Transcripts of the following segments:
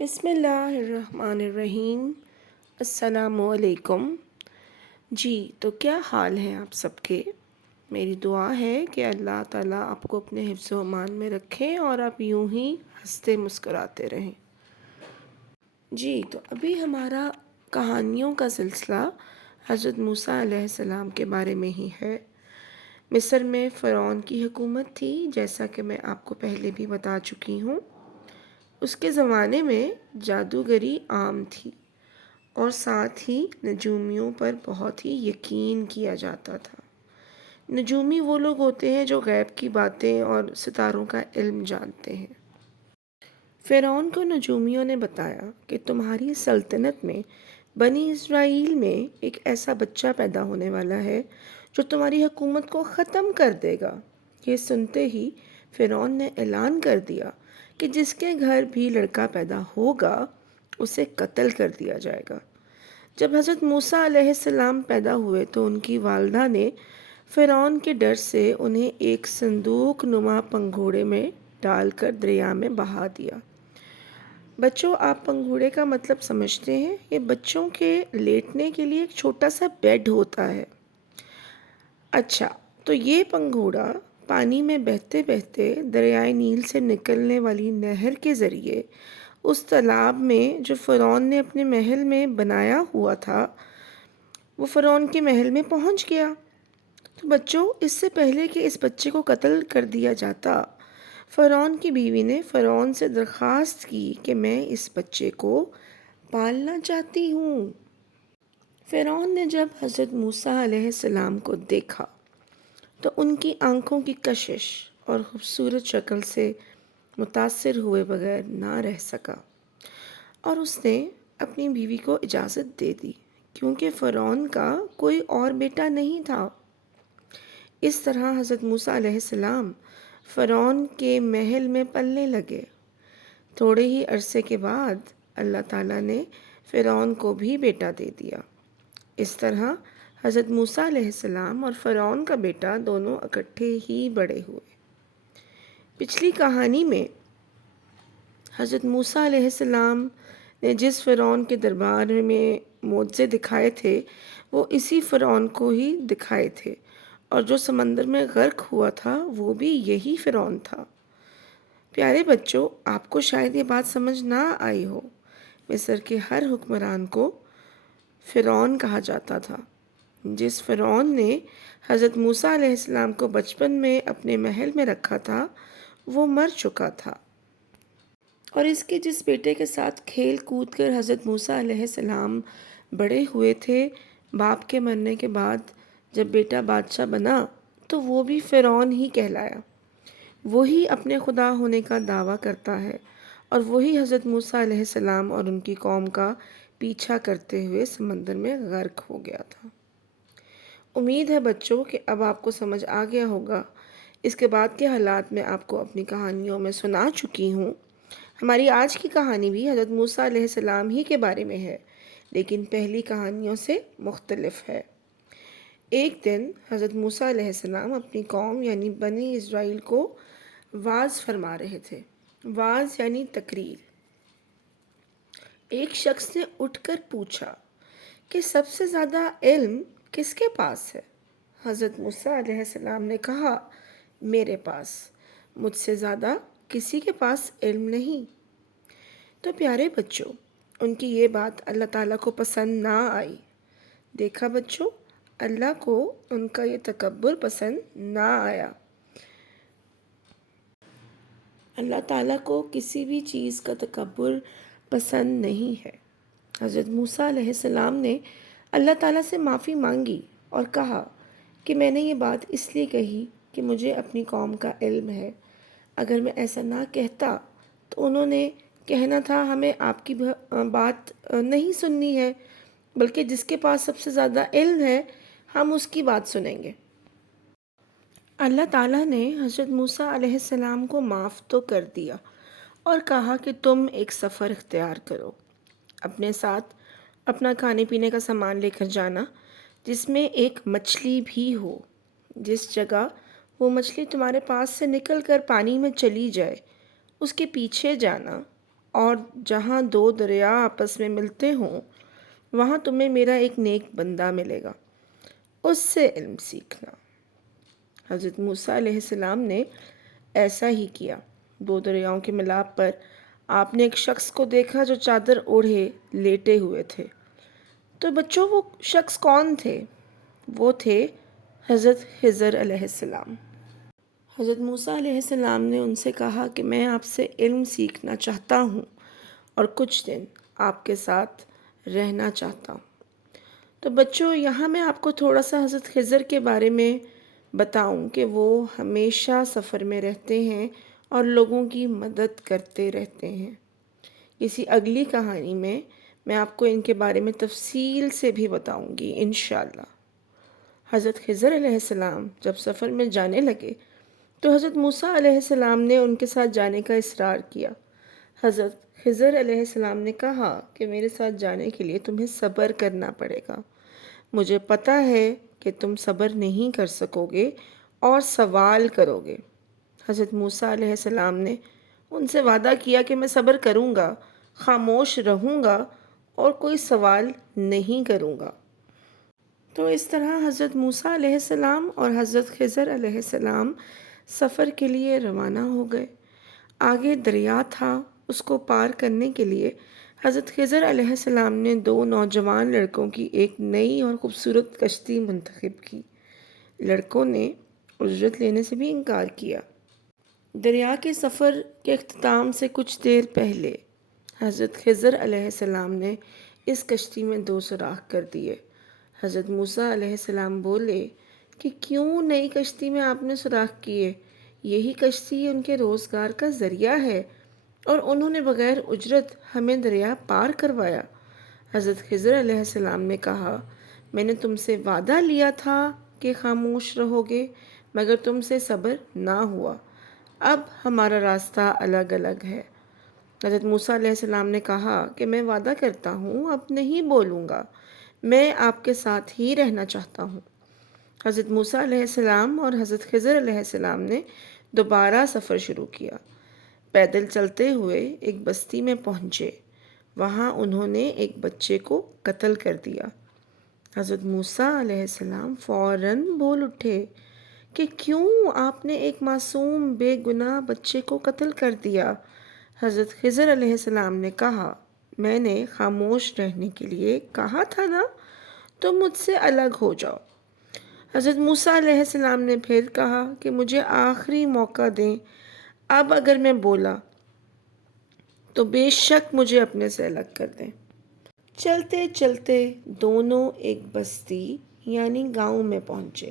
بسم اللہ الرحمن الرحیم۔ السلام علیکم۔ جی تو کیا حال ہیں آپ سب کے؟ میری دعا ہے کہ اللہ تعالیٰ آپ کو اپنے حفظ و امان میں رکھیں اور آپ یوں ہی ہنستے مسکراتے رہیں۔ جی تو ابھی ہمارا کہانیوں کا سلسلہ حضرت موسیٰ علیہ السلام کے بارے میں ہی ہے۔ مصر میں فرعون کی حکومت تھی، جیسا کہ میں آپ کو پہلے بھی بتا چکی ہوں۔ اس کے زمانے میں جادوگری عام تھی اور ساتھ ہی نجومیوں پر بہت ہی یقین کیا جاتا تھا۔ نجومی وہ لوگ ہوتے ہیں جو غیب کی باتیں اور ستاروں کا علم جانتے ہیں۔ فرعون کو نجومیوں نے بتایا کہ تمہاری سلطنت میں بنی اسرائیل میں ایک ایسا بچہ پیدا ہونے والا ہے جو تمہاری حکومت کو ختم کر دے گا۔ یہ سنتے ہی فرعون نے اعلان کر دیا کہ جس کے گھر بھی لڑکا پیدا ہوگا اسے قتل کر دیا جائے گا۔ جب حضرت موسیٰ علیہ السلام پیدا ہوئے تو ان کی والدہ نے فرعون کے ڈر سے انہیں ایک صندوق نما پنگھوڑے میں ڈال کر دریا میں بہا دیا۔ بچوں، آپ پنگھوڑے کا مطلب سمجھتے ہیں؟ یہ بچوں کے لیٹنے کے لیے ایک چھوٹا سا بیڈ ہوتا ہے۔ اچھا، تو یہ پنگھوڑا پانی میں بہتے بہتے دریائے نیل سے نکلنے والی نہر کے ذریعے اس تالاب میں جو فرعون نے اپنے محل میں بنایا ہوا تھا، وہ فرعون کے محل میں پہنچ گیا۔ تو بچوں، اس سے پہلے کہ اس بچے کو قتل کر دیا جاتا، فرعون کی بیوی نے فرعون سے درخواست کی کہ میں اس بچے کو پالنا چاہتی ہوں۔ فرعون نے جب حضرت موسیٰ علیہ السلام کو دیکھا تو ان کی آنکھوں کی کشش اور خوبصورت شکل سے متاثر ہوئے بغیر نہ رہ سکا اور اس نے اپنی بیوی کو اجازت دے دی، کیونکہ فرعون کا کوئی اور بیٹا نہیں تھا۔ اس طرح حضرت موسیٰ علیہ السلام فرعون کے محل میں پلنے لگے۔ تھوڑے ہی عرصے کے بعد اللہ تعالیٰ نے فرعون کو بھی بیٹا دے دیا۔ اس طرح حضرت موسیٰ علیہ السلام اور فرعون کا بیٹا دونوں اکٹھے ہی بڑے ہوئے۔ پچھلی کہانی میں حضرت موسیٰ علیہ السلام نے جس فرعون کے دربار میں معجزے دکھائے تھے وہ اسی فرعون کو ہی دکھائے تھے، اور جو سمندر میں غرق ہوا تھا وہ بھی یہی فرعون تھا۔ پیارے بچوں، آپ کو شاید یہ بات سمجھ نہ آئی ہو، مصر کے ہر حکمران کو فرعون کہا جاتا تھا۔ جس فرعون نے حضرت موسیٰ علیہ السلام کو بچپن میں اپنے محل میں رکھا تھا وہ مر چکا تھا، اور اس کے جس بیٹے کے ساتھ کھیل کود کر حضرت موسیٰ علیہ السلام بڑے ہوئے تھے، باپ کے مرنے کے بعد جب بیٹا بادشاہ بنا تو وہ بھی فرعون ہی کہلایا۔ وہی اپنے خدا ہونے کا دعویٰ کرتا ہے، اور وہی حضرت موسیٰ علیہ السلام اور ان کی قوم کا پیچھا کرتے ہوئے سمندر میں غرق ہو گیا تھا۔ امید ہے بچوں کہ اب آپ کو سمجھ آ گیا ہوگا۔ اس کے بعد کے حالات میں آپ کو اپنی کہانیوں میں سنا چکی ہوں۔ ہماری آج کی کہانی بھی حضرت موسیٰ علیہ السلام ہی کے بارے میں ہے، لیکن پہلی کہانیوں سے مختلف ہے۔ ایک دن حضرت موسیٰ علیہ السلام اپنی قوم یعنی بنی اسرائیل کو وعظ فرما رہے تھے۔ وعظ یعنی تقریر۔ ایک شخص نے اٹھ کر پوچھا کہ سب سے زیادہ علم کس کے پاس ہے؟ حضرت موسیٰ علیہ السلام نے کہا، میرے پاس، مجھ سے زیادہ کسی کے پاس علم نہیں۔ تو پیارے بچوں، ان کی یہ بات اللہ تعالیٰ کو پسند نہ آئی۔ دیکھا بچوں، اللہ کو ان کا یہ تکبر پسند نہ آیا۔ اللہ تعالیٰ کو کسی بھی چیز کا تکبر پسند نہیں ہے۔ حضرت موسیٰ علیہ السلام نے اللہ تعالیٰ سے معافی مانگی اور کہا کہ میں نے یہ بات اس لیے کہی کہ مجھے اپنی قوم کا علم ہے۔ اگر میں ایسا نہ کہتا تو انہوں نے کہنا تھا ہمیں آپ کی بات نہیں سننی ہے، بلکہ جس کے پاس سب سے زیادہ علم ہے ہم اس کی بات سنیں گے۔ اللہ تعالیٰ نے حضرت موسیٰ علیہ السلام کو معاف تو کر دیا اور کہا کہ تم ایک سفر اختیار کرو، اپنے ساتھ اپنا کھانے پینے کا سامان لے کر جانا، جس میں ایک مچھلی بھی ہو۔ جس جگہ وہ مچھلی تمہارے پاس سے نکل کر پانی میں چلی جائے اس کے پیچھے جانا اور جہاں دو دریا آپس میں ملتے ہوں وہاں تمہیں میرا ایک نیک بندہ ملے گا، اس سے علم سیکھنا۔ حضرت موسیٰ علیہ السلام نے ایسا ہی کیا۔ دو دریاؤں کے ملاپ پر آپ نے ایک شخص کو دیکھا جو چادر اوڑھے لیٹے ہوئے تھے۔ تو بچوں، وہ شخص کون تھے؟ وہ تھے حضرت خضر علیہ السلام۔ حضرت موسیٰ علیہ السلام نے ان سے کہا کہ میں آپ سے علم سیکھنا چاہتا ہوں اور کچھ دن آپ کے ساتھ رہنا چاہتا ہوں۔ تو بچوں، یہاں میں آپ کو تھوڑا سا حضرت خضر کے بارے میں بتاؤں کہ وہ ہمیشہ سفر میں رہتے ہیں اور لوگوں کی مدد کرتے رہتے ہیں۔ کسی اگلی کہانی میں آپ کو ان کے بارے میں تفصیل سے بھی بتاؤں گی انشاءاللہ۔ حضرت خضر علیہ السلام جب سفر میں جانے لگے تو حضرت موسیٰ علیہ السلام نے ان کے ساتھ جانے کا اصرار کیا۔ حضرت خضر علیہ السلام نے کہا کہ میرے ساتھ جانے کے لیے تمہیں صبر کرنا پڑے گا۔ مجھے پتہ ہے کہ تم صبر نہیں کر سکو گے اور سوال کرو گے۔ حضرت موسیٰ علیہ السلام نے ان سے وعدہ کیا کہ میں صبر کروں گا، خاموش رہوں گا اور کوئی سوال نہیں کروں گا۔ تو اس طرح حضرت موسیٰ علیہ السلام اور حضرت خضر علیہ السلام سفر کے لیے روانہ ہو گئے۔ آگے دریا تھا، اس کو پار کرنے کے لیے حضرت خضر علیہ السلام نے دو نوجوان لڑکوں کی ایک نئی اور خوبصورت کشتی منتخب کی۔ لڑکوں نے اجرت لینے سے بھی انکار کیا۔ دریا کے سفر کے اختتام سے کچھ دیر پہلے حضرت خضر علیہ السلام نے اس کشتی میں دو سوراخ کر دیے۔ حضرت موسیٰ علیہ السلام بولے کہ کیوں نئی کشتی میں آپ نے سوراخ کیے؟ یہی کشتی ان کے روزگار کا ذریعہ ہے اور انہوں نے بغیر اجرت ہمیں دریا پار کروایا۔ حضرت خضر علیہ السلام نے کہا، میں نے تم سے وعدہ لیا تھا کہ خاموش رہو گے، مگر تم سے صبر نہ ہوا۔ اب ہمارا راستہ الگ الگ ہے۔ حضرت موسیٰ علیہ السلام نے کہا کہ میں وعدہ کرتا ہوں اب نہیں بولوں گا، میں آپ کے ساتھ ہی رہنا چاہتا ہوں۔ حضرت موسیٰ علیہ السلام اور حضرت خضر علیہ السلام نے دوبارہ سفر شروع کیا۔ پیدل چلتے ہوئے ایک بستی میں پہنچے۔ وہاں انہوں نے ایک بچے کو قتل کر دیا۔ حضرت موسیٰ علیہ السلام فوراً بول اٹھے کہ کیوں آپ نے ایک معصوم بے گناہ بچے کو قتل کر دیا؟ حضرت خضر علیہ السلام نے کہا، میں نے خاموش رہنے کے لیے کہا تھا نا، تم مجھ سے الگ ہو جاؤ۔ حضرت موسیٰ علیہ السلام نے پھر کہا کہ مجھے آخری موقع دیں، اب اگر میں بولا تو بے شک مجھے اپنے سے الگ کر دیں۔ چلتے چلتے دونوں ایک بستی یعنی گاؤں میں پہنچے۔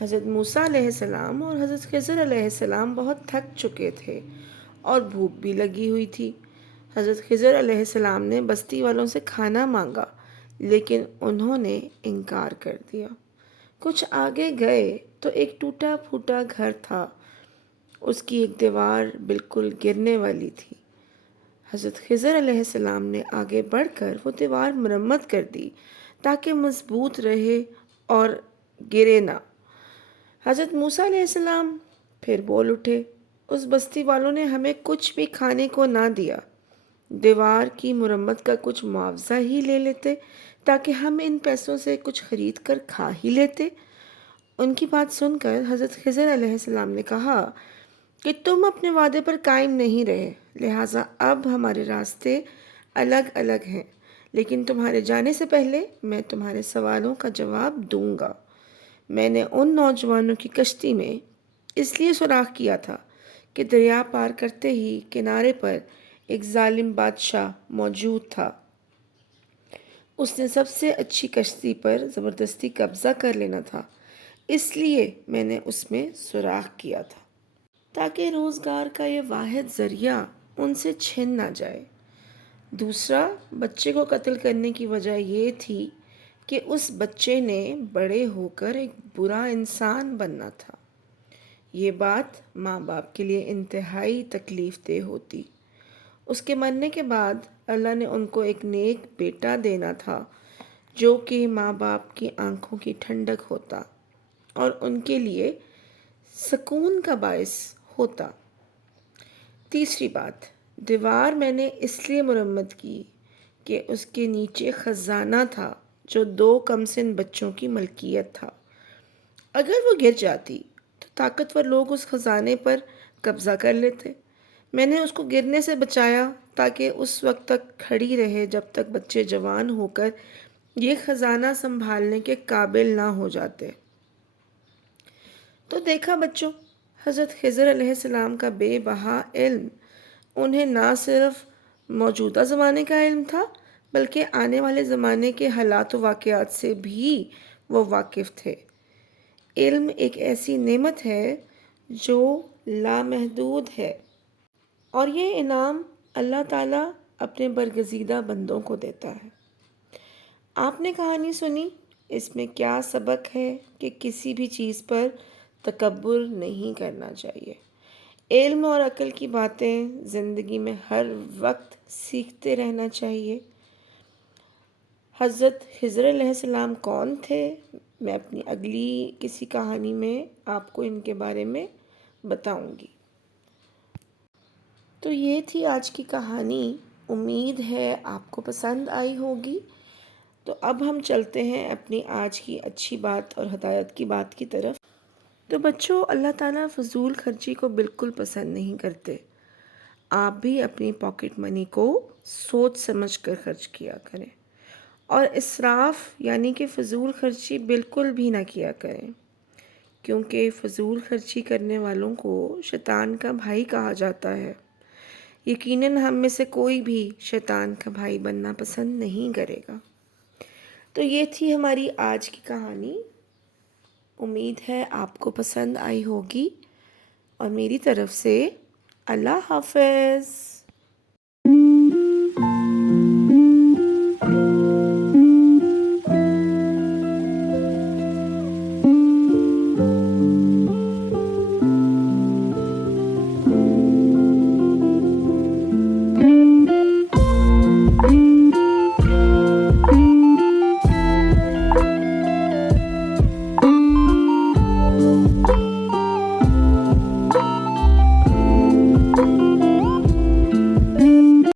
حضرت موسیٰ علیہ السلام اور حضرت خضر علیہ السلام بہت تھک چکے تھے اور بھوک بھی لگی ہوئی تھی۔ حضرت خضر علیہ السلام نے بستی والوں سے کھانا مانگا لیکن انہوں نے انکار کر دیا۔ کچھ آگے گئے تو ایک ٹوٹا پھوٹا گھر تھا، اس کی ایک دیوار بالکل گرنے والی تھی۔ حضرت خضر علیہ السلام نے آگے بڑھ کر وہ دیوار مرمت کر دی تاکہ مضبوط رہے اور گرے نہ۔ حضرت موسیٰ علیہ السلام پھر بول اٹھے، اس بستی والوں نے ہمیں کچھ بھی کھانے کو نہ دیا، دیوار کی مرمت کا کچھ معاوضہ ہی لے لیتے تاکہ ہم ان پیسوں سے کچھ خرید کر کھا ہی لیتے۔ ان کی بات سن کر حضرت خضر علیہ السلام نے کہا کہ تم اپنے وعدے پر قائم نہیں رہے، لہٰذا اب ہمارے راستے الگ الگ ہیں، لیکن تمہارے جانے سے پہلے میں تمہارے سوالوں کا جواب دوں گا۔ میں نے ان نوجوانوں کی کشتی میں اس لیے سوراخ کیا تھا کہ دریا پار کرتے ہی کنارے پر ایک ظالم بادشاہ موجود تھا۔ اس نے سب سے اچھی کشتی پر زبردستی قبضہ کر لینا تھا، اس لیے میں نے اس میں سوراخ کیا تھا تاکہ روزگار کا یہ واحد ذریعہ ان سے چھن نہ جائے۔ دوسرا، بچے کو قتل کرنے کی وجہ یہ تھی کہ اس بچے نے بڑے ہو کر ایک برا انسان بننا تھا۔ یہ بات ماں باپ کے لیے انتہائی تکلیف دہ ہوتی۔ اس کے مرنے کے بعد اللہ نے ان کو ایک نیک بیٹا دینا تھا جو کہ ماں باپ کی آنکھوں کی ٹھنڈک ہوتا اور ان کے لیے سکون کا باعث ہوتا۔ تیسری بات، دیوار میں نے اس لیے مرمت کی کہ اس کے نیچے خزانہ تھا جو 2 کمسن بچوں کی ملکیت تھا۔ اگر وہ گر جاتی تو طاقتور لوگ اس خزانے پر قبضہ کر لیتے۔ میں نے اس کو گرنے سے بچایا تاکہ اس وقت تک کھڑی رہے جب تک بچے جوان ہو کر یہ خزانہ سنبھالنے کے قابل نہ ہو جاتے۔ تو دیکھا بچوں، حضرت خضر علیہ السلام کا بے بہا علم انہیں نہ صرف موجودہ زمانے کا علم تھا بلکہ آنے والے زمانے کے حالات و واقعات سے بھی وہ واقف تھے۔ علم ایک ایسی نعمت ہے جو لامحدود ہے، اور یہ انعام اللہ تعالیٰ اپنے برگزیدہ بندوں کو دیتا ہے۔ آپ نے کہانی سنی، اس میں کیا سبق ہے کہ کسی بھی چیز پر تکبر نہیں کرنا چاہیے۔ علم اور عقل کی باتیں زندگی میں ہر وقت سیکھتے رہنا چاہیے۔ حضرت خضر علیہ السلام کون تھے؟ میں اپنی اگلی کسی کہانی میں آپ کو ان کے بارے میں بتاؤں گی۔ تو یہ تھی آج کی کہانی، امید ہے آپ کو پسند آئی ہوگی۔ تو اب ہم چلتے ہیں اپنی آج کی اچھی بات اور ہدایت کی بات کی طرف۔ تو بچوں، اللہ تعالیٰ فضول خرچی کو بالکل پسند نہیں کرتے۔ آپ بھی اپنی پاکٹ منی کو سوچ سمجھ کر خرچ کیا کریں، اور اسراف یعنی کہ فضول خرچی بالکل بھی نہ کیا کریں، کیونکہ فضول خرچی کرنے والوں کو شیطان کا بھائی کہا جاتا ہے۔ یقیناً ہم میں سے کوئی بھی شیطان کا بھائی بننا پسند نہیں کرے گا۔ تو یہ تھی ہماری آج کی کہانی، امید ہے آپ کو پسند آئی ہوگی، اور میری طرف سے اللہ حافظ۔